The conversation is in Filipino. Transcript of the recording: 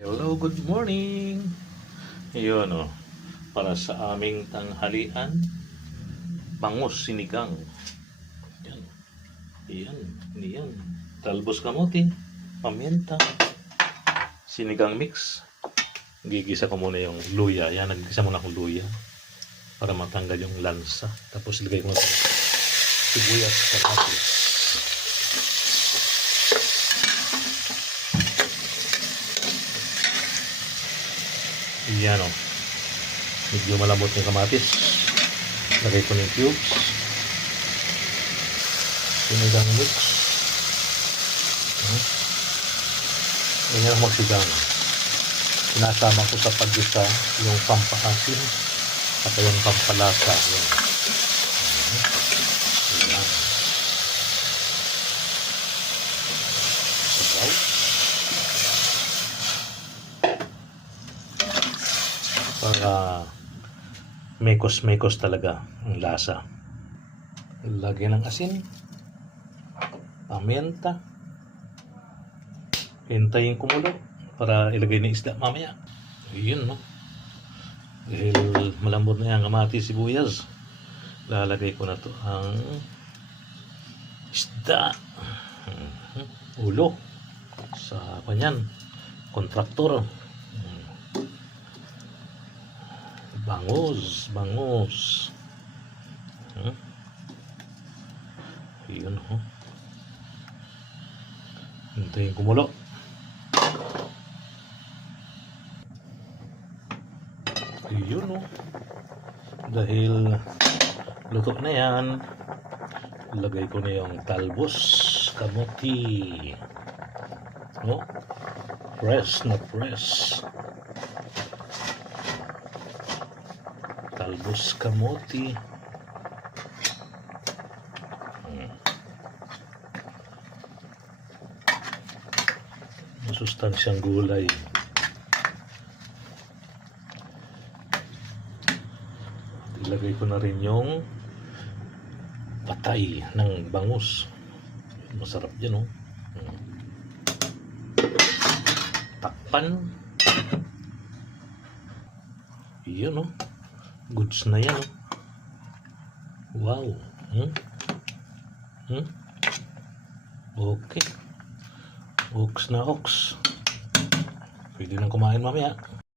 Hello, good morning! Yun para sa aming tanghalian, bangus sinigang. Yan, yan. Talbos kamote, paminta, sinigang mix. Gigisa ko muna yung luya. Yan, nagigisa muna akong luya para matanggal yung lansa. Tapos ilagay ko na sibuyas, kamatis. Yan medyo malambot yung kamatis. Lagay ko ng cubes. Sinigang mix. Ganyan ang magsigang. Sinasama ko sa paggisa yung pampaasim at yung pampalasa. Yan. Yan. Sabaw. Para mekos-mekos talaga ang lasa. Lagyan ng asin, paminta, hintayin kumulo para ilagay ng isda mamaya. Yun dahil malambot na yung kamatis, sibuyas, lalagay ko na to ang isda, ulo sa kanyan, kontraktor. Bangus. Yun hintayin kumulo. Yun dahil luto na yan, lagay ko na yung talbos kamote. Fresh na fresh. Talbos kamote. Masustansyang gulay. Ilagay ko na rin yung patay ng bangus. Masarap yan Takpan. Yun goods na yan Wow. Okay. Ox na ox. Pwede nang kumain mamaya.